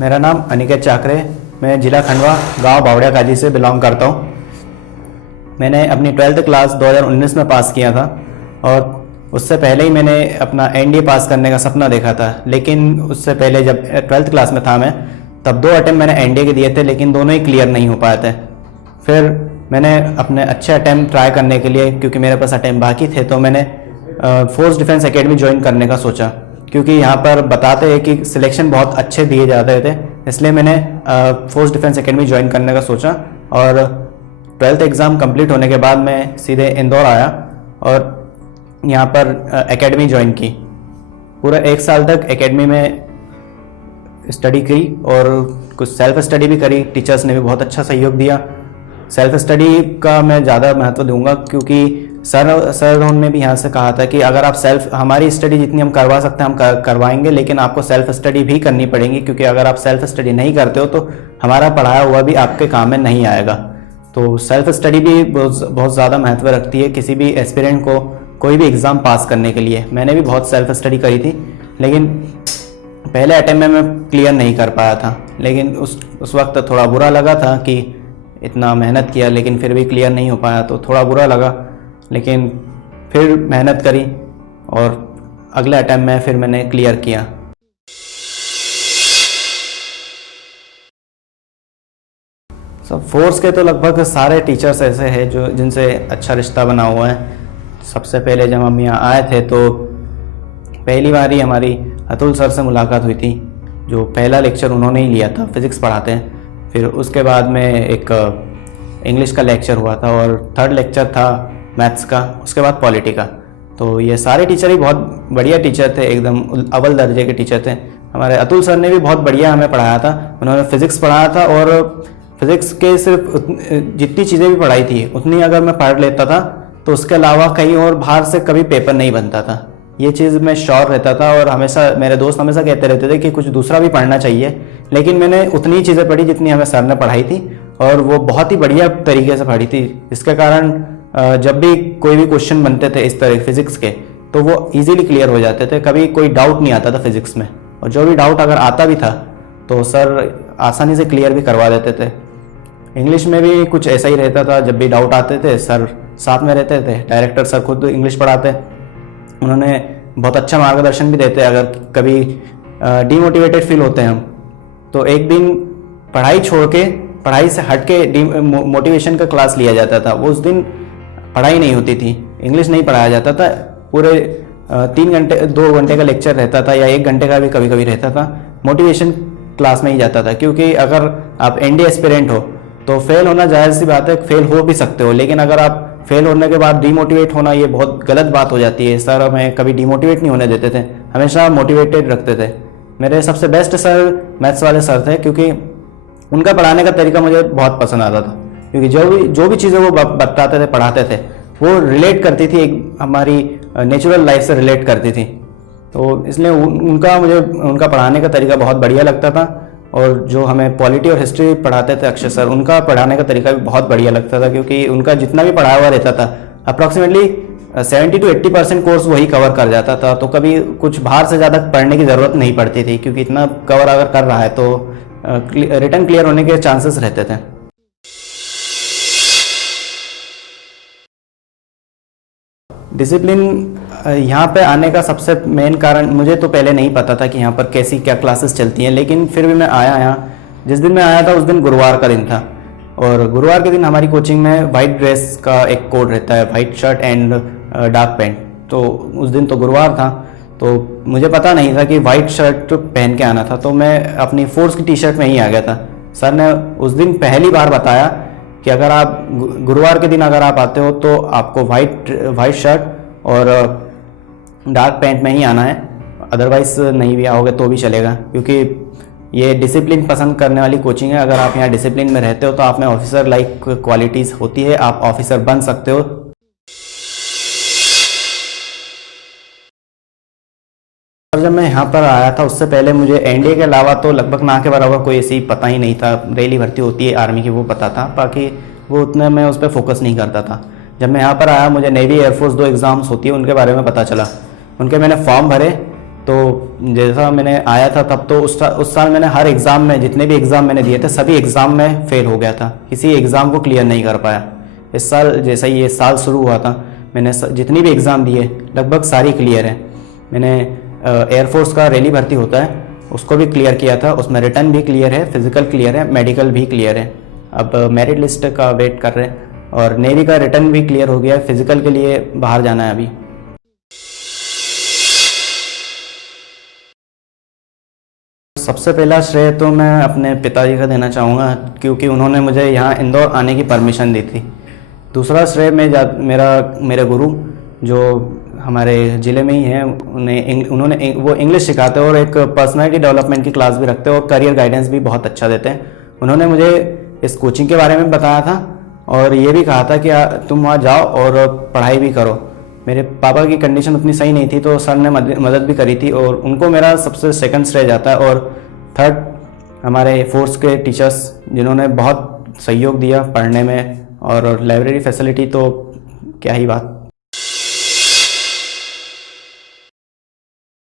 मेरा नाम अनिकेत चाकरे, मैं जिला खंडवा गांव बावड़िया काजी से बिलोंग करता हूं। मैंने अपनी 12th क्लास 2019 में पास किया था और उससे पहले ही मैंने अपना एनडीए पास करने का सपना देखा था। लेकिन उससे पहले जब 12th क्लास में था मैं, तब 2 अटेम्प्ट मैंने एनडीए के दिए थे, लेकिन दोनों ही क्लियर नहीं हो पाए थे। फिर मैंने अपने अच्छे अटेम्प्ट ट्राई करने के लिए, क्योंकि मेरे पास अटेम्प्ट बाकी थे, तो मैंने फोर्स डिफेंस एकेडमी ज्वाइन करने का सोचा, क्योंकि यहाँ पर बताते हैं कि सिलेक्शन बहुत अच्छे दिए जाते थे। इसलिए मैंने फोर्स डिफेंस एकेडमी ज्वाइन करने का सोचा और 12th एग्ज़ाम कंप्लीट होने के बाद मैं सीधे इंदौर आया और यहाँ पर एकेडमी ज्वाइन की। पूरा 1 साल तक एकेडमी में स्टडी की और कुछ सेल्फ स्टडी भी करी। टीचर्स ने भी बहुत अच्छा सहयोग दिया। सेल्फ स्टडी का मैं ज़्यादा महत्व दूंगा, क्योंकि सर ने भी यहाँ से कहा था कि अगर आप हमारी स्टडी जितनी हम करवा सकते हैं हम करवाएंगे, लेकिन आपको सेल्फ स्टडी भी करनी पड़ेगी, क्योंकि अगर आप सेल्फ स्टडी नहीं करते हो तो हमारा पढ़ाया हुआ भी आपके काम में नहीं आएगा। तो सेल्फ स्टडी भी बहुत ज़्यादा महत्व रखती है किसी भी एस्पिरेंट को कोई भी एग्ज़ाम पास करने के लिए। मैंने भी बहुत सेल्फ स्टडी करी थी, लेकिन पहले अटेम्प्ट में मैं क्लियर नहीं कर पाया था। लेकिन उस वक्त थोड़ा बुरा लगा था कि इतना मेहनत किया लेकिन फिर भी क्लियर नहीं हो पाया, तो थोड़ा बुरा लगा। लेकिन फिर मेहनत करी और अगले अटेम्प्ट में फिर मैंने क्लियर किया। सब फोर्स के तो लगभग सारे टीचर्स ऐसे हैं जो जिनसे अच्छा रिश्ता बना हुआ है। सबसे पहले जब हम यहाँ आए थे तो पहली बार ही हमारी अतुल सर से मुलाकात हुई थी, जो पहला लेक्चर उन्होंने ही लिया था, फिज़िक्स पढ़ाते हैं। फिर उसके बाद में एक इंग्लिश का लेक्चर हुआ था और 3rd लेक्चर था मैथ्स का, उसके बाद पॉलिटी का। तो ये सारे टीचर ही बहुत बढ़िया टीचर थे, एकदम अव्वल दर्जे के टीचर थे। हमारे अतुल सर ने भी बहुत बढ़िया हमें पढ़ाया था। उन्होंने फिज़िक्स पढ़ाया था और फिज़िक्स के सिर्फ जितनी चीज़ें भी पढ़ाई थी उतनी अगर मैं पढ़ लेता था तो उसके अलावा कहीं और बाहर से कभी पेपर नहीं बनता था। ये चीज़ मैं श्योर रहता था और हमेशा मेरे दोस्त हमेशा कहते रहते थे कि कुछ दूसरा भी पढ़ना चाहिए। लेकिन मैंने उतनी चीज़ें पढ़ी जितनी हमें सर ने पढ़ाई थी और वो बहुत ही बढ़िया तरीके से पढ़ी थी। इसके कारण जब भी कोई भी क्वेश्चन बनते थे इस तरह फिज़िक्स के, तो वो इजीली क्लियर हो जाते थे। कभी कोई डाउट नहीं आता था फिज़िक्स में, और जो भी डाउट अगर आता भी था तो सर आसानी से क्लियर भी करवा देते थे। इंग्लिश में भी कुछ ऐसा ही रहता था, जब भी डाउट आते थे सर साथ में रहते थे। डायरेक्टर सर खुद इंग्लिश पढ़ाते, उन्होंने बहुत अच्छा मार्गदर्शन भी देते। अगर कभी डीमोटिवेटेड फील होते हैं हम, तो एक दिन पढ़ाई छोड़ के, पढ़ाई से हट के मोटिवेशन का क्लास लिया जाता था। वो उस दिन पढ़ाई नहीं होती थी, इंग्लिश नहीं पढ़ाया जाता था। पूरे 3 घंटे 2 घंटे का लेक्चर रहता था या 1 घंटे का भी कभी कभी रहता था, मोटिवेशन क्लास में ही जाता था। क्योंकि अगर आप एनडीए एस्पिरेंट हो तो फेल होना जायज़ सी बात है, फेल हो भी सकते हो, लेकिन अगर आप फेल होने के बाद डिमोटिवेट होना, ये बहुत गलत बात हो जाती है। सर हमें कभी डिमोटिवेट नहीं होने देते थे, हमेशा मोटिवेटेड रखते थे। मेरे सबसे बेस्ट सर मैथ्स वाले सर थे, क्योंकि उनका पढ़ाने का तरीका मुझे बहुत पसंद आता था। क्योंकि जो भी चीज़ें वो बताते थे, पढ़ाते थे, वो रिलेट करती थी, एक हमारी नेचुरल लाइफ से रिलेट करती थी। तो इसलिए उनका पढ़ाने का तरीका बहुत बढ़िया लगता था। और जो हमें पॉलिटी और हिस्ट्री पढ़ाते थे अक्षय सर, उनका पढ़ाने का तरीका भी बहुत बढ़िया लगता था, क्योंकि उनका जितना भी पढ़ाया हुआ रहता था अप्रॉक्सीमेटली 70 to 80% कोर्स वही कवर कर जाता था। तो कभी कुछ बाहर से ज़्यादा पढ़ने की ज़रूरत नहीं पड़ती थी, क्योंकि इतना कवर अगर कर रहा है तो रिटर्न क्लियर होने के चांसेस रहते थे। डिसिप्लिन यहाँ पे आने का सबसे मेन कारण, मुझे तो पहले नहीं पता था कि यहाँ पर कैसी क्या क्लासेस चलती हैं, लेकिन फिर भी मैं आया यहाँ। जिस दिन मैं आया था उस दिन गुरुवार का दिन था, और गुरुवार के दिन हमारी कोचिंग में वाइट ड्रेस का एक कोड रहता है, white shirt and dark pant. तो उस दिन तो गुरुवार था, तो मुझे पता नहीं था कि वाइट शर्ट पहन के आना था, तो मैं अपनी फोर्स की टी शर्ट में ही आ गया था। सर ने उस दिन पहली बार बताया कि अगर आप गुरुवार के दिन अगर आप आते हो तो आपको वाइट शर्ट और डार्क पैंट में ही आना है, अदरवाइज नहीं भी आओगे तो भी चलेगा, क्योंकि ये डिसिप्लिन पसंद करने वाली कोचिंग है। अगर आप यहाँ डिसिप्लिन में रहते हो तो आप में ऑफिसर लाइक क्वालिटीज़ होती है, आप ऑफिसर बन सकते हो। जब मैं यहाँ पर आया था उससे पहले मुझे एनडीए के अलावा तो लगभग ना के बराबर कोई ऐसी पता ही नहीं था। रैली भर्ती होती है आर्मी की, वो पता था, बाकी वो उतने मैं उस पर फोकस नहीं करता था। जब मैं यहाँ पर आया मुझे नेवी एयरफोर्स 2 एग्ज़ाम्स होती है उनके बारे में पता चला। उनके मैंने फॉर्म भरे, तो जैसा मैंने आया था तब तो उस साल मैंने हर एग्ज़ाम में, जितने भी एग्ज़ाम मैंने दिए थे सभी एग्ज़ाम में फेल हो गया था, किसी एग्ज़ाम को क्लियर नहीं कर पाया। इस साल जैसा ही ये साल शुरू हुआ था, मैंने जितनी भी एग्ज़ाम दिए लगभग सारी क्लियर है। मैंने एयरफोर्स का रैली भर्ती होता है उसको भी क्लियर किया था, उसमें रिटर्न भी क्लियर है, फिजिकल क्लियर है, मेडिकल भी क्लियर है। अब मेरिट लिस्ट का वेट कर रहे हैं और नेवी का रिटर्न भी क्लियर हो गया है, फिजिकल के लिए बाहर जाना है अभी। सबसे पहला श्रेय तो मैं अपने पिताजी का देना चाहूँगा, क्योंकि उन्होंने मुझे यहाँ इंदौर आने की परमिशन दी थी। दूसरा श्रेय मेरे गुरु जो हमारे ज़िले में ही हैं, उन्होंने वो इंग्लिश सिखाते हैं और एक पर्सनालिटी डेवलपमेंट की क्लास भी रखते हैं और करियर गाइडेंस भी बहुत अच्छा देते हैं। उन्होंने मुझे इस कोचिंग के बारे में बताया था और ये भी कहा था कि तुम वहाँ जाओ और पढ़ाई भी करो। मेरे पापा की कंडीशन उतनी सही नहीं थी तो सर ने मदद भी करी थी और उनको मेरा सबसे सेकंड श्रेय जाता है। और थर्ड हमारे फोर्स के टीचर्स जिन्होंने बहुत सहयोग दिया पढ़ने में, और लाइब्रेरी फैसिलिटी तो क्या ही बात।